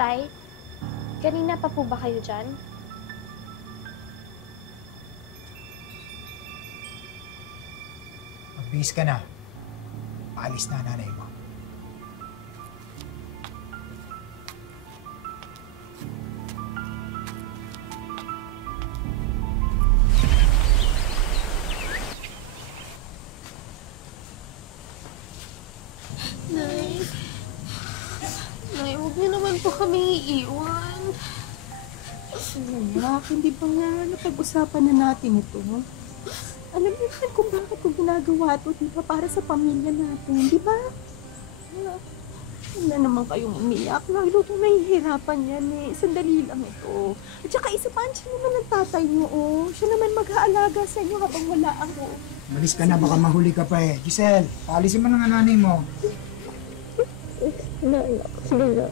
Tay, kanina pa po ba kayo dyan? Magbihis ka na. Paalis na nanay mo. Nay, huwag niyo naman po kami iiwan. Anak, hindi ba nga napag-usapan na natin ito? Alam niyo naman kung bakit ko ginagawa ito, di ba? Para sa pamilya natin, di ba? Wala naman kayong umiyak. Lalo kung nahihirapan yan eh. Sandali lang ito. At saka isa pa, siya naman ang tatay niyo, oh. Siya naman mag-aalaga sa inyo habang wala ako. Malis ka na, baka mahuli ka pa eh. Giselle, paalisin mo na nga nanay mo. Nay, sige na.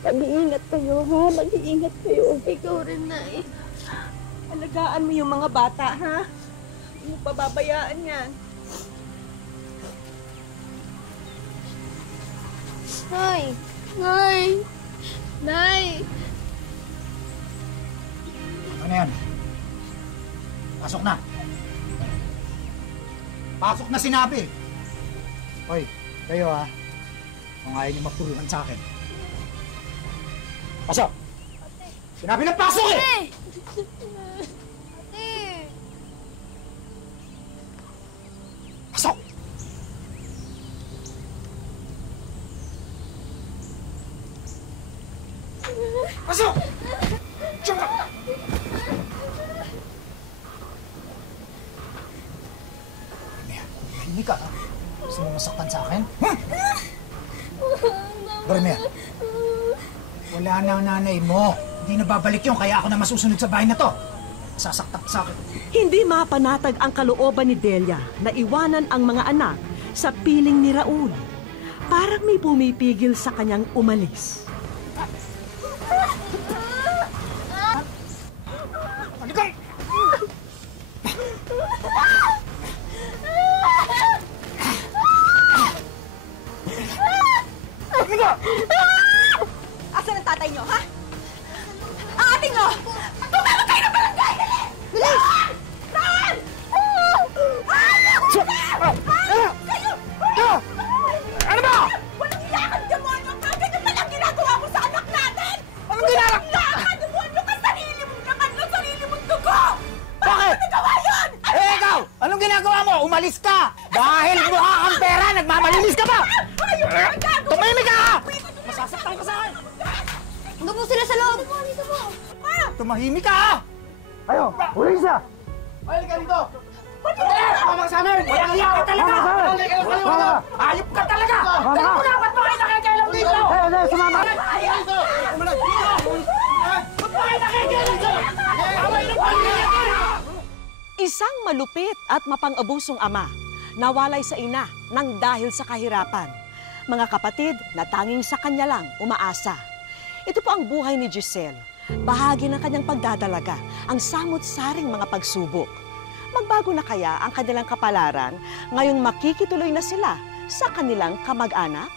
Mag-iingat kayo, ha? Mag-iingat kayo. Ikaw rin, Nay. Alagaan mo yung mga bata, ha? Hindi mo pababayaan yan. Nay! Nay! Nay! Ano yan? Pasok na. Pasok na sinabi. Hoy, kayo ha. Kung ayaw niyo magturuan sa akin. Pasok! Sinabi na pasok eh! Ate! Pasok! Pasok! Diyan ka! Hindi ka ha? Gusto mo masaktan sa akin? Bermea, wala na ang nanay mo. Hindi na babalik yun, kaya ako na masusunod sa bahay na to. Sasaktak sa akin. Hindi mapanatag ang kalooban ni Delia na iwanan ang mga anak sa piling ni Raul. Parang may pumipigil sa kanyang umalis. Ano ka? Asan ang tatay niyo, ha? Ang ating niyo! Tumawag kayo ng barangay! Dali! Dali! Saan? Ano ba? Walang iyakan, demonyo ka! Ganyan palang ginagawa mo sa anak natin! Anong ginagawa? Walang iyakan, demonyo ka! Sarili mong naman na sarili mong dugo! Bakit? Bakit mo nagawa yun? Eh, ikaw! Anong ginagawa mo? Umalis ka! Dahil mukha kang pera, nagmamalinis ka pa! Tumimik ka! Masasaktan ka sa akin! Doon po sila sa loob! Tumahimik ka ha! Ayo! Huli siya! Ay, ka dito! Pamang sa amin! Walang hiyak ka talaga! Ayop ka talaga! Dali mo na! Ba't ba kayo nakikailang dito? Sumama! Dito! Ba't ba kayo nakikailang dito? Away ng pamilya ka! Isang malupit at mapang-abusong ama nawalay sa ina nang dahil sa kahirapan. Mga kapatid na tanging sa kanya lang umaasa. Ito po ang buhay ni Giselle. Bahagi ng kanyang pagdadalaga ang samot-saring mga pagsubok. Magbago na kaya ang kanilang kapalaran ngayong makikituloy na sila sa kanilang kamag-anak?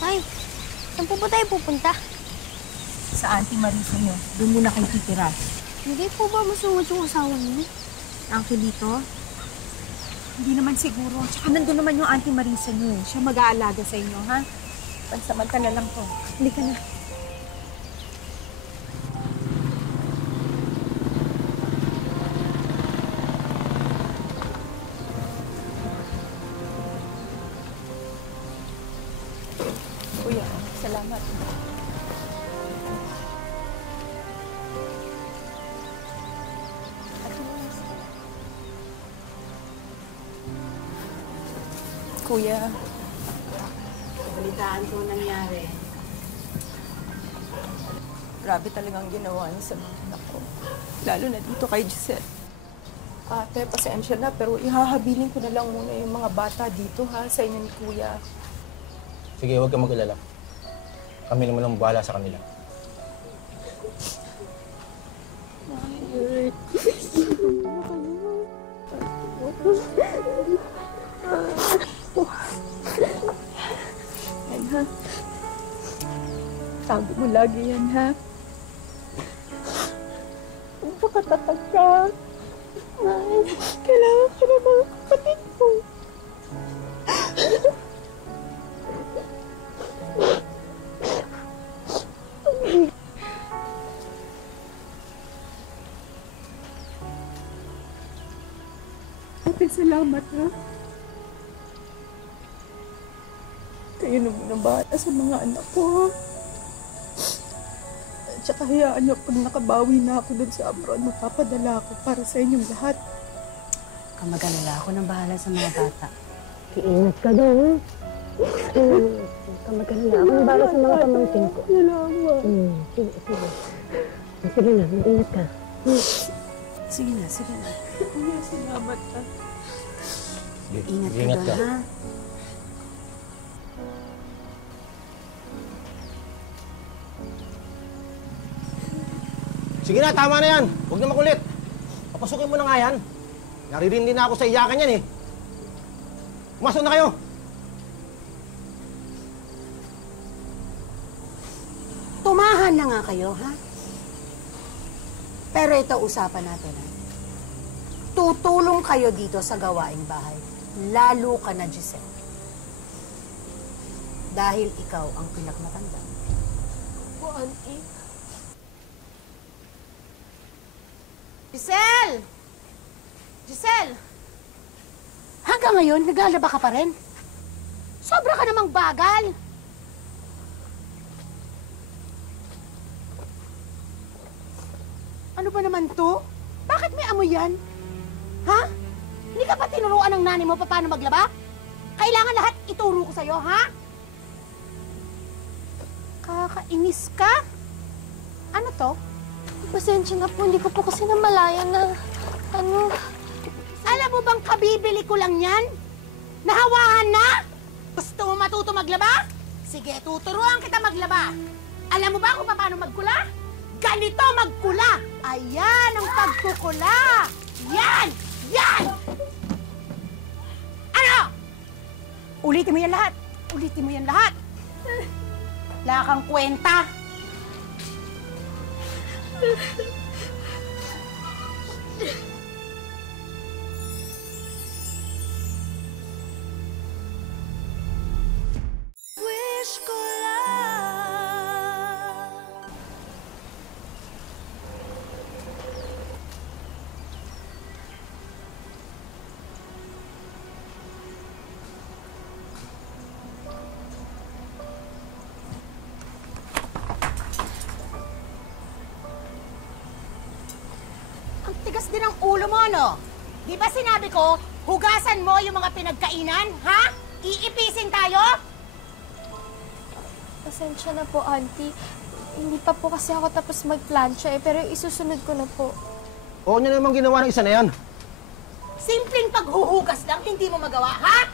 Tay, saan po ba tayo pupunta? Sa Auntie Marisa niyo, doon muna kayo titira. Hindi po ba masungod yung asawa niyo? Angelito? Hindi naman siguro. Tsaka nandun naman yung Auntie Marisa niyo. Siya mag-aalaga sa inyo, ha? Pansamantala lang to. Hindi ka na. Kuya, salamat. Kuya, Balitaan ko nangyari. grabe talagang ginawa niya sa mga anak ko. Lalo na dito kay Giselle. Ate, pasensya na, pero ihahabilin ko na lang muna yung mga bata dito, ha? Sa inyo ni Kuya. Sige, huwag kang mag-alala. Kami naman ang bahala sa kanila. mo lagi yan, ha? Magpakatatag ka. Kailangan ka ng mga kapatid ko. Salamat, ha? Kayo naman ang bahala sa mga anak ko, ha? At saka hayaan niyo, pag nakabawi na ako dun sa abroad, mapapadala ako para sa inyong lahat. Mag-alala ako nang bahala sa mga bata. Iingat ka daw, ha? Mag-alala ako nang bahala sa mga pamangkin ko. Salamat. Sige, sige. Sige na, mag-ingat ka. Sige na, sige na. Kuya, salamat, ha? Ingat ka doon, ha? Sige na, tama na yan. Huwag na makulit. Papasukin mo na nga yan. Naririndi na ako sa iyakan yan eh. Pumasok na kayo. Tumahan na nga kayo, ha? Pero ito usapan natin, ha? Tutulong kayo dito sa gawaing bahay. Lalo ka na, Giselle. Dahil ikaw ang pinakamatanda. Po, Auntie. Giselle! Giselle! Hanggang ngayon, naglalaba ka pa rin? Sobra ka namang bagal! Ano ba naman to? Bakit may amoy yan? Ha? Hindi ka pa tinuruan ng nanay mo paano maglaba? Kailangan lahat ituro ko sa'yo, ha? Kakainis ka? Ano to? Pasensya na po, hindi ko po kasi namalayan na, Alam mo bang kabibili ko lang yan? Nahawahan na? Gusto mo matuto maglaba? Sige, tuturuan kita maglaba. Alam mo ba kung paano magkula? Ganito magkula. Ayan ang pagkukula. Yan! Yan! Ano? Ulitin mo yan lahat. Ulitin mo yan lahat. Wala kang kwenta. Wish ko lang. Ang tigas din ang ulo mo, no? Di ba sinabi ko, hugasan mo yung mga pinagkainan, ha? Iipisin tayo? pasensya na po, Auntie. Hindi pa po kasi ako tapos magplancha pero isusunod ko na po. Oo niyo namang ginawa ng isa na yan. Simpleng paghuhugas lang, hindi mo magawa, ha?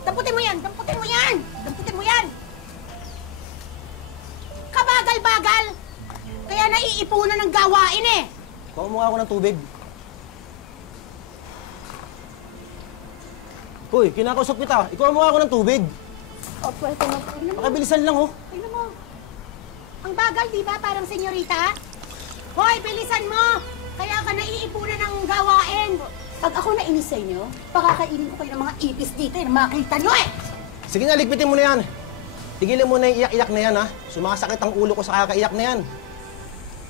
Damputin mo yan! Damputin mo yan! Damputin mo yan! Kabagal-bagal! Kaya naiipunan ng gawain eh! Kuha mo nga ako ng tubig. Hoy, kinakausap kita. Ikuha mo nga ako ng tubig. Opo, ito na po. Pakibilisan lang, oh. Tingnan mo. Ang bagal, di ba? Parang senyorita. Hoy, bilisan mo! Kaya ka naiipunan ng gawain. Pag ako nainis sa inyo, pakakainin ko kayo ng mga ipis dito eh, makita nyo eh! Sige na, ligpitin mo na yan. Tigilan mo na yung iyak-iyak na yan, ha? Sumasakit ang ulo ko sa kakaiyak na yan.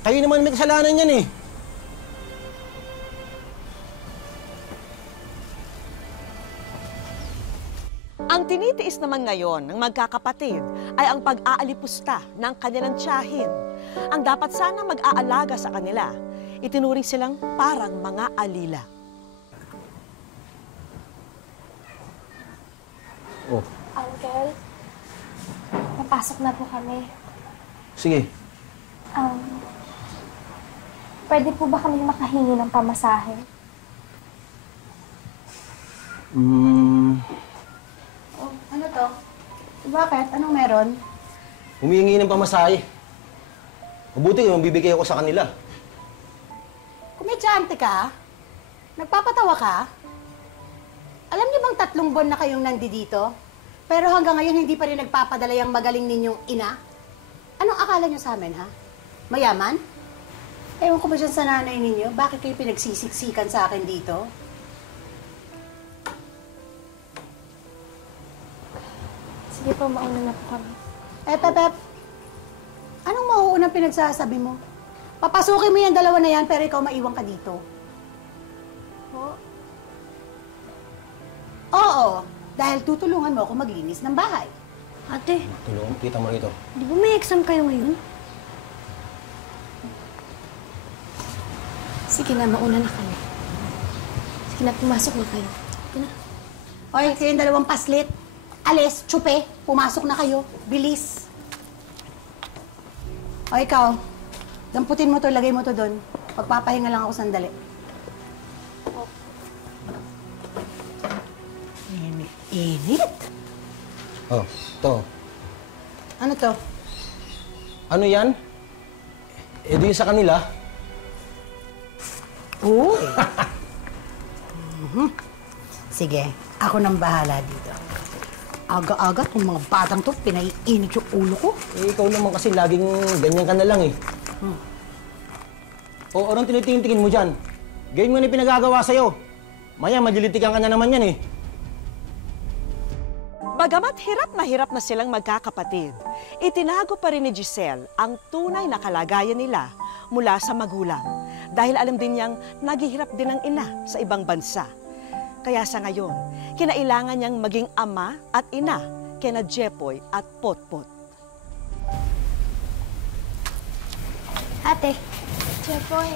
Kayo naman may kasalanan yan, eh. Ang tinitiis naman ngayon ng magkakapatid ay ang pag-aalipusta ng kanilang tiyahin. Ang dapat sana mag-aalaga sa kanila, itinuring silang parang mga alila. Oh, Uncle, papasok na po kami. sige. Pwede po ba kami makahingi ng pamasahe? Oh, ano to? Bakit? Anong meron? Humihingi ng pamasahe. Mabuti yung bibigay ako sa kanila. Komedyante ka? Nagpapatawa ka? Alam niyo bang 3 buwan na kayong nandito? Pero hanggang ngayon hindi pa rin nagpapadala yung magaling ninyong ina? Anong akala nyo sa amin, ha? Mayaman? Ewan ko ba dyan sa nanay ninyo? Bakit kayo pinagsisiksikan sa akin dito? Sige po, mauna na po kami. Pep. Anong mauunang pinagsasabi mo? Papasukin mo yung dalawa na yan, pero ikaw maiwan ka dito. Po? Oo, dahil tutulungan mo ako maglinis ng bahay. Ate, Tulong, kita mo rito. di ba may exam kayo ngayon? Sige na, mauna na kami. Sige na, pumasok na kayo. Sige na. Hoy, kayong dalawang paslit. Alis, tsupe, pumasok na kayo. Bilis. O ikaw, damputin mo to, lagay mo to doon. Pagpapahinga lang ako sandali. Init. Oh, to. Ano to? Ano yan? Eh, di sa kanila. Uy. Sige, ako nang bahala dito. Aga-aga tong mga batang to, pinaiinit yung ulo ko. Eh, ikaw naman kasi laging ganyan ka na lang eh. O, anong tinitingin mo dyan? Gawin mo na yung pinagagawa sa'yo. Maya, madilitikan ka na naman yan eh. Bagamat hirap na silang magkakapatid, itinago pa rin ni Giselle ang tunay na kalagayan nila mula sa magulang dahil alam din niyang naghihirap din ang ina sa ibang bansa. Kaya sa ngayon, kinailangan niyang maging ama at ina kina Jepoy at Potpot. Ate. Jepoy.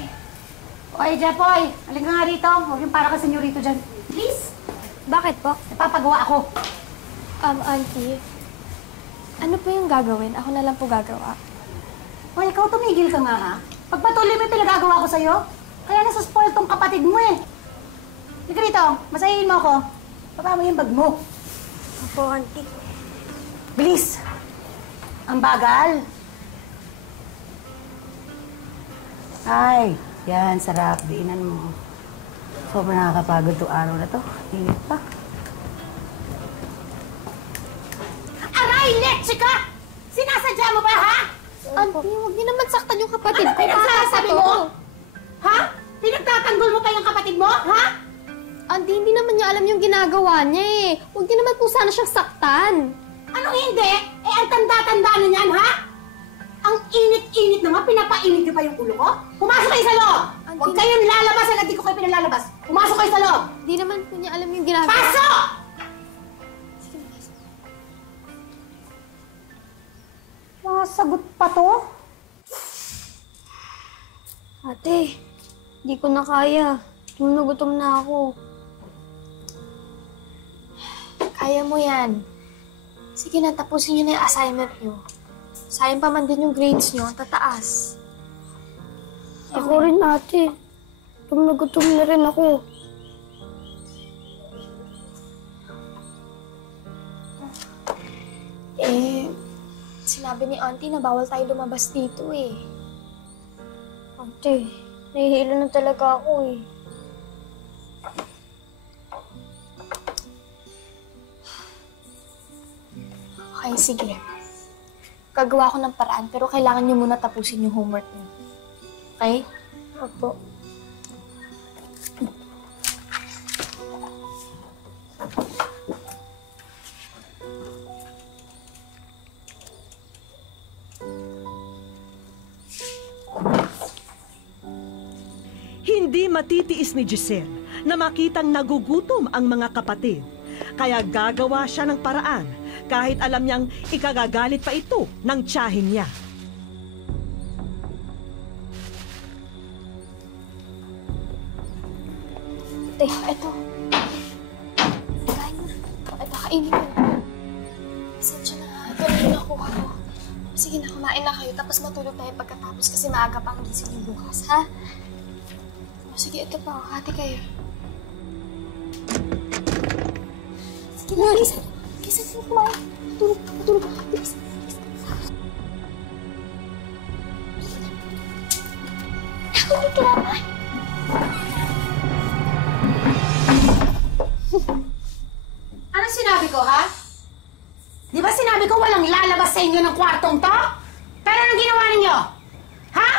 Oy, Jepoy, halika nga rito. Huwag yung para ka senyorito dyan. Please. Bakit po? Napapagawa ako. Auntie, ano po yung gagawin? Ako na lang po gagawa. Hoy, ikaw tumigil ka nga, ha? Pagpatuloy mo yung pinagagawa ko sa'yo, kaya nasa-spoil tong kapatid mo eh. Halika rito, masahihin mo ako. Baba mo yung bag mo. Opo, Auntie. Bilis! Ang bagal. Ay, yan, sarap. Diinan mo. Sobrang nakakapagod itong araw na to. Init pa. Aray, leche ka! Sinasadya mo ba, ha? Auntie, huwag niyo naman saktan yung kapatid Ano ko. pinagsasabi mo? Ha? Pinagtatanggol mo pa yung kapatid mo, ha? Auntie, hindi naman niya alam yung ginagawa niya eh. Huwag niyo naman po sana siyang saktan. Anong hindi? Eh, ang tanda-tanda na niyan, ha? Ang init-init na nga, pinapainit niyo pa yung ulo ko? Pumasok kayo sa loob! Huwag kayong lalabas agad, di ko kayo pinalalabas. Pumasok kayo sa loob! Hindi naman po niya alam yung ginagawa. Pasok! Mga sagot pa to? Ate, di ko na kaya. Gutom na ako. Kaya mo yan. Sige na, tapusin niyo na yung assignment niyo. Sayang pa man din yung grades niyo, tataas. Ako rin, ate. Nagutom na rin ako. Sinabi ni Auntie na bawal tayo lumabas dito eh. Ate, nahihilo na talaga ako eh. Okay, sige. Gagawa ko ng paraan, pero kailangan niyo muna tapusin yung homework niyo. Okay? Opo. Hindi matitiis ni Giselle na makitang nagugutom ang mga kapatid. Kaya gagawa siya ng paraan kahit alam niyang ikagagalit pa ito ng tiyahin niya. Ate, eto. Kain na. Eto, kainin mo. Pasensya na. Kanina nakuha ko. Sige na, kumain na kayo. Tapos matulog tayo pagkatapos kasi maaga pa ang gising niyo bukas, ha? O, sige, ito pa. Hati kayo. Sige na, gisan. Gisan mo kumain. Matulog, matulog. Bilis. Ako, kailangan. Anong sinabi ko, ha? Di ba sinabi ko walang lalabas sa inyo ng kwartong to? Pero ang ginawa ninyo? Ha?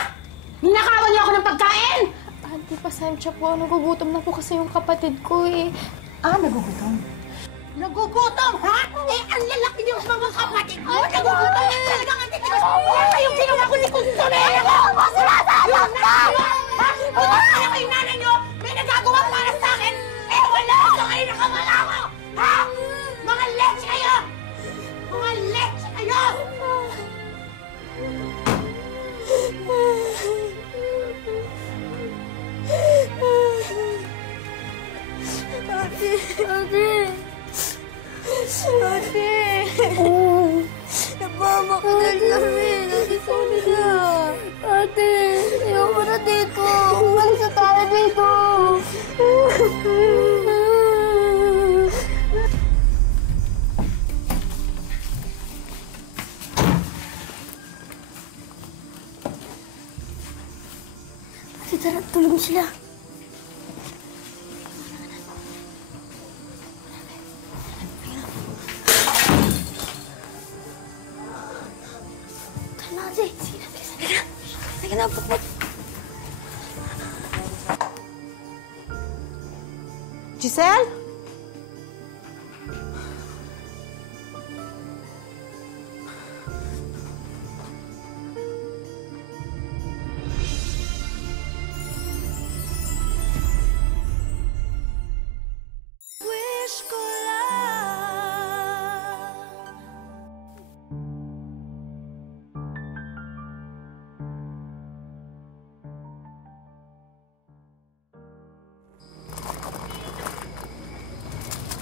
Ninakawan niyo ako ng pagkain? Auntie, pasensya po. Nagugutom na po kasi yung kapatid ko eh. Nagugutom? Nagugutom, ha? Eh, ang lalaki niyo sa mga kapatid mo. Nagugutom. Talagang ang titigas. Wala kayong ginawa ko ni Kunsonera. Ako, sinasagot ka! Ha? Bukas kaya kayong nanay niyo may nagagawa para sa akin. Eh, wala! Ito kayo nakamala ko! Ha? Mga leche kayo! Mga leche kayo! Ate! Ate! Ate! Napamakadal kami. Nagisali na. Ate! Ayoko na dito. Umalis na tayo dito. Ate, tara. Tulog sila. Sige na, putput. Giselle? Wish ko lang.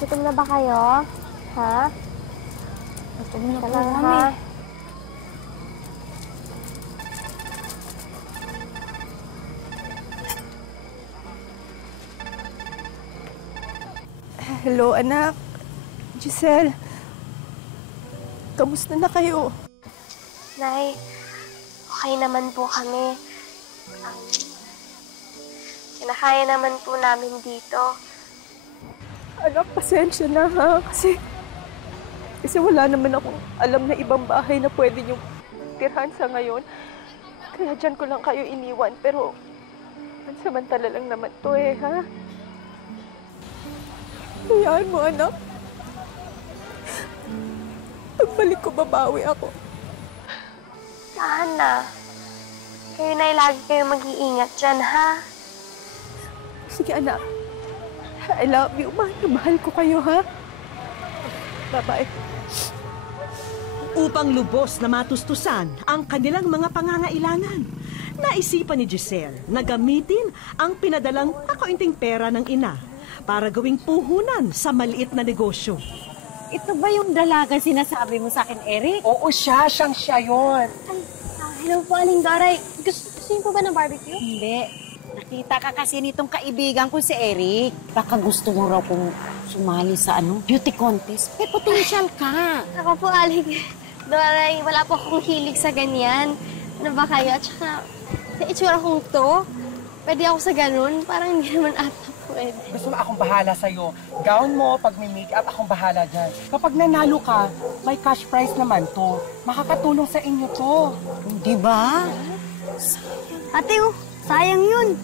Gutom na ba kayo? Ha? Gutom na po kami. Hello, anak. Giselle. Kamusta na kayo? Nay, okay naman po kami. Kinakaya naman po namin dito. Anak, pasensya na ha. Kasi wala naman akong alam na ibang bahay na pwede niyong tirhan sa ngayon. Kaya dyan ko lang kayo iniwan. Pero, pansamantala lang naman to eh, ha? Hayaan mo, anak. Pagbalik ko, babawi ako. Tahan na. Kayo na lagi kayo mag-iingat dyan, ha? Sige, anak. I love you. Mahal na mahal ko kayo, ha? Bye-bye. Upang lubos na matustusan ang kanilang mga pangangailangan, naisipan ni Giselle na gamitin ang pinadalang kakaunting pera ng ina para gawing puhunan sa maliit na negosyo. Ito ba yung dalaga sinasabi mo sa akin, Eric? Oo, siya yun. Hello po, Aling Doray. Gusto niyo po ba ng barbecue? Hindi. Nakita ka kasi nitong kaibigan ko si Eric. Baka gusto mo raw kung sumali sa beauty contest. May potential ka. Ako po, Aling Doray. Wala po akong hilig sa ganyan. Ano ba kayo? At saka, sa itsura kong to, pwede ako sa ganun. Parang hindi naman ata pwede. Gusto mo akong bahala sa'yo. Gown mo, pag may make-up, akong bahala dyan. Kapag nanalo ka, may cash prize naman to. Makakatulong sa inyo to. Di ba? Ate, sayang yun.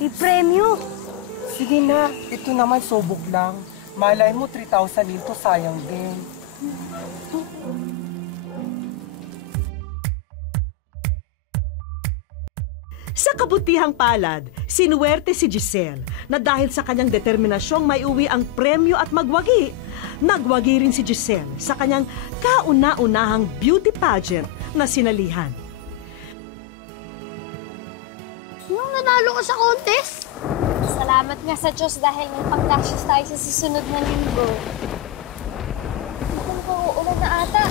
May premyo. Sige na, ito naman subok lang. Malay mo, 3,000 din to, sayang din. Sa kabutihang palad, sinuwerte si Giselle na dahil sa kanyang determinasyong maiuwi ang premyo at magwagi, nagwagi rin si Giselle sa kanyang kauna-unahang beauty pageant na sinalihan. Yung nanalo ka sa contest? Salamat nga sa Diyos dahil may pang-dashes tayo sa susunod na linggo. Mukhang uulan na ata.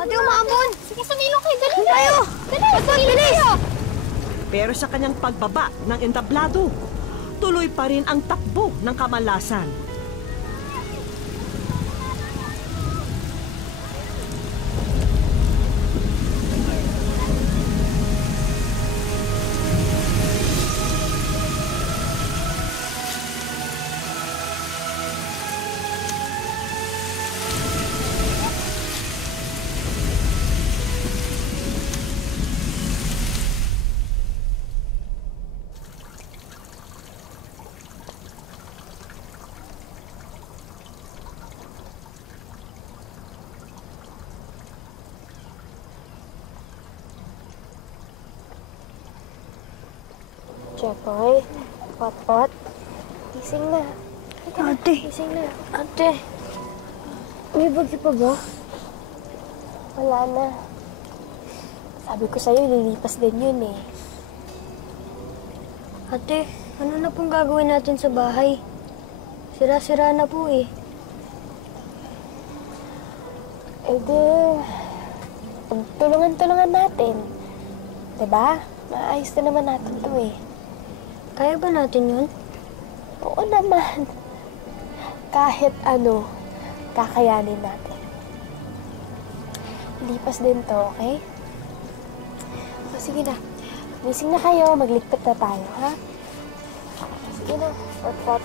Ate, umaambon! Sige, sumilong kayo! Dali tayo! Dali! Dali! Pero sa kanyang pagbaba ng entablado, tuloy pa rin ang takbo ng kamalasan. Totoy, Pot-Pot, gising na. Ate. Gising na. Ate. May bagyo pa ba? Wala na. Sabi ko sa'yo, lilipas din yun eh. Ate, ano na pong gagawin natin sa bahay? Sira-sira na po eh. Eh di, tulungan-tulungan natin. Diba? Maayos na naman natin to eh. Kaya ba natin yun? Oo naman. Kahit ano, kakayanin natin. Lipas din to, okay? O, sige na. Gising na kayo, magligpit na tayo, ha? Sige na, Pot-Pot.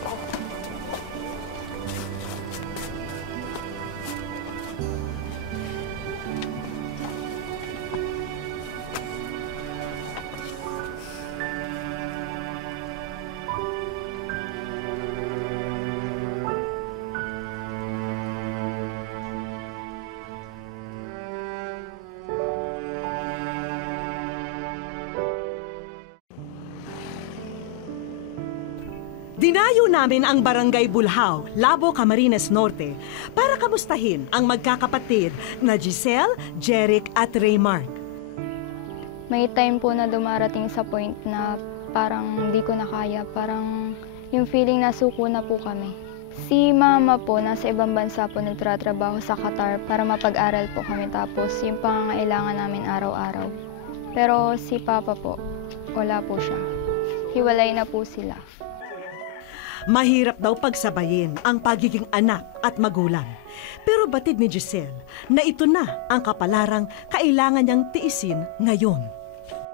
Dinayo namin ang Barangay Bulhaw, Labo, Camarines Norte para kamustahin ang magkakapatid na Giselle, Jeric at Raymark. May time po na dumarating sa point na parang hindi ko na kaya, parang yung feeling na suko na po kami. Si mama po, nasa ibang bansa po nagtratrabaho sa Qatar para mapag-aral po kami, tapos yung pangangailangan namin araw-araw. Pero si papa po, wala po siya. Hiwalay na po sila. Mahirap daw pagsabayin ang pagiging anak at magulang. Pero batid ni Giselle na ito na ang kapalarang kailangan niyang tiisin ngayon.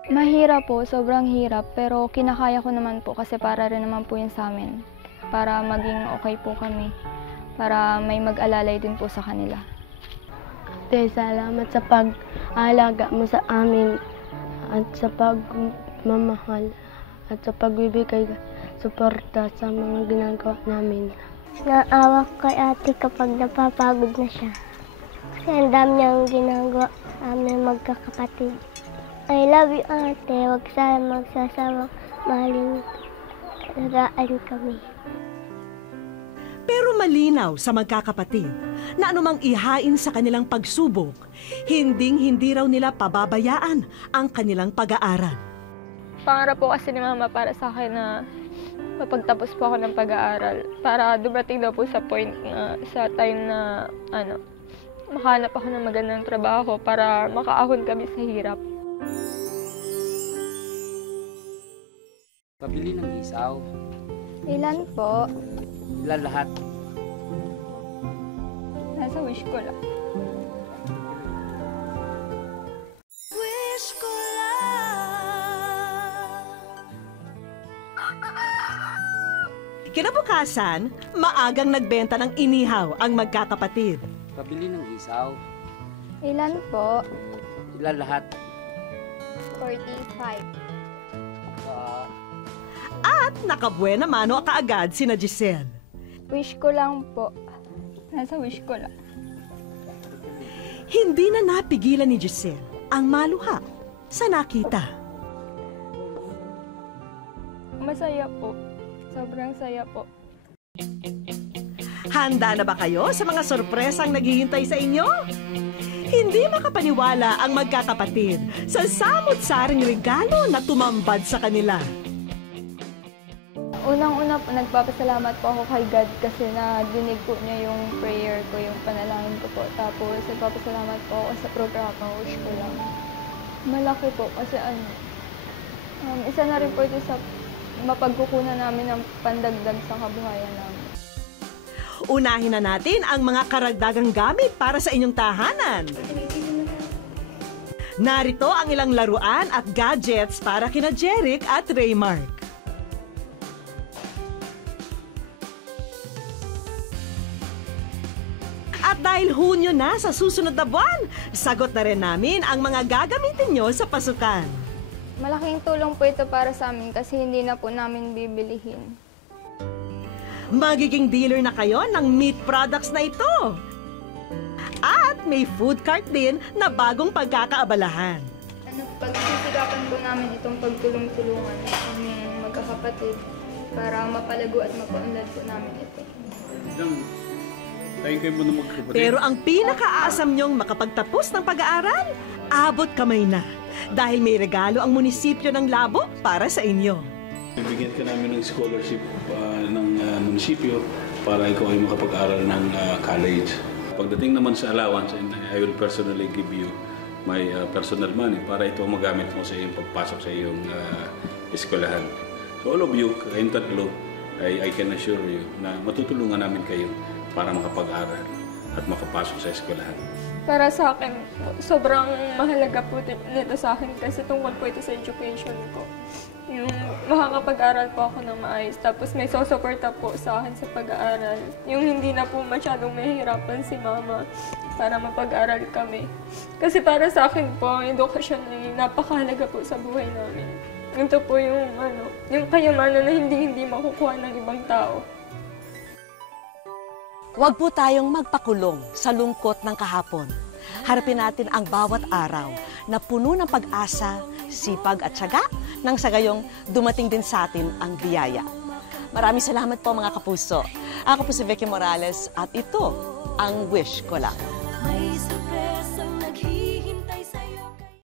Mahirap po, sobrang hirap, pero kinakaya ko naman po kasi para rin naman po yun sa amin. Para maging okay po kami, para may mag-alalay din po sa kanila. Ate, salamat sa pag-aalaga mo sa amin at sa pagmamahal at sa pagbibigay suporta sa mga ginagawa namin. Naawa kay ate kapag napapagod na siya. Kasi ang dami niyang ginagawa amin magkakapatid. I love you, ate. Huwag sana magsasama. Mahalin kami. Pero malinaw sa magkakapatid na anumang ihain sa kanilang pagsubok, hinding-hindi raw nila pababayaan ang kanilang pag-aaral. Pangarap po kasi ni mama para sa akin na mapagtapos po ako ng pag-aaral para dumating daw po sa point na sa time na makahanap ako ng magandang trabaho para makaahon kami sa hirap. Pabili ng isaw. Ilan po? Ilan lahat? Nasa wish ko lang. Wish ko lang. Kinabukasan, maagang nagbenta ng inihaw ang magkakapatid. Pabili ng isaw. Ilan po? Ilan lahat? 45. At nakabuena mano kaagad sina Giselle. Wish ko lang po. Nasa wish ko lang. Hindi na napigilan ni Giselle ang maluha sa nakita. Masaya po. Sobrang saya po. Handa na ba kayo sa mga sorpresang naghihintay sa inyo? Hindi makapaniwala ang magkakapatid sa samot-saring regalo na tumambad sa kanila. Unang-una po, nagpapasalamat po ako kay God kasi nadinig po niya yung prayer ko, yung panalangin ko po. Tapos nagpapasalamat po ako sa programa, wish ko lang. Malaki po kasi isa na rin po ito sa mapagkukunan namin ng pandagdag sa kabuhayan namin. Unahin na natin ang mga karagdagang gamit para sa inyong tahanan. Narito ang ilang laruan at gadgets para kina Jeric at Raymark. At dahil Hunyo na sa susunod na buwan, sagot na rin namin ang mga gagamitin nyo sa pasukan. Malaking tulong po ito para sa amin kasi hindi na po namin bibilihin. Magiging dealer na kayo ng meat products na ito. At may food cart din na bagong pagkakaabalahan. Pagsisikapan po namin itong pagtulong-tulungan ng magkakapatid. kapatid para mapalago at mapaunlad po namin ito. Pero ang pinakaasam niyong makapagtapos ng pag-aaral, abot kamay na. Dahil may regalo ang munisipyo ng Labo para sa inyo. Bibigyan ka namin ng scholarship ng munisipyo para ikaw ay makapag-aral ng college. Pagdating naman sa allowance, I will personally give you my personal money para ito magamit mo sa iyong pagpasok sa iyong eskwelahan. So all of you, kayong tatlo, I can assure you na matutulungan namin kayo para makapag-aral at makapasok sa eskwelahan. Para sa akin, sobrang mahalaga po nito sa akin kasi tungkol po ito sa education ko. Yung makakapag-aral po ako ng maayos, tapos may sosuporta po sa akin sa pag-aaral. Yung hindi na po masyadong mahihirapan si mama para mapag-aral kami. Kasi para sa akin po, ang edukasyon ay napakahalaga po sa buhay namin. Ito po yung kayamanan na hindi makukuha ng ibang tao. Huwag po tayong magpakulong sa lungkot ng kahapon. Harapin natin ang bawat araw na puno ng pag-asa, sipag at tiyaga nang sa gayong dumating din sa atin ang biyaya. Maraming salamat po mga kapuso. Ako po si Vicky Morales at ito ang Wish Ko Lang.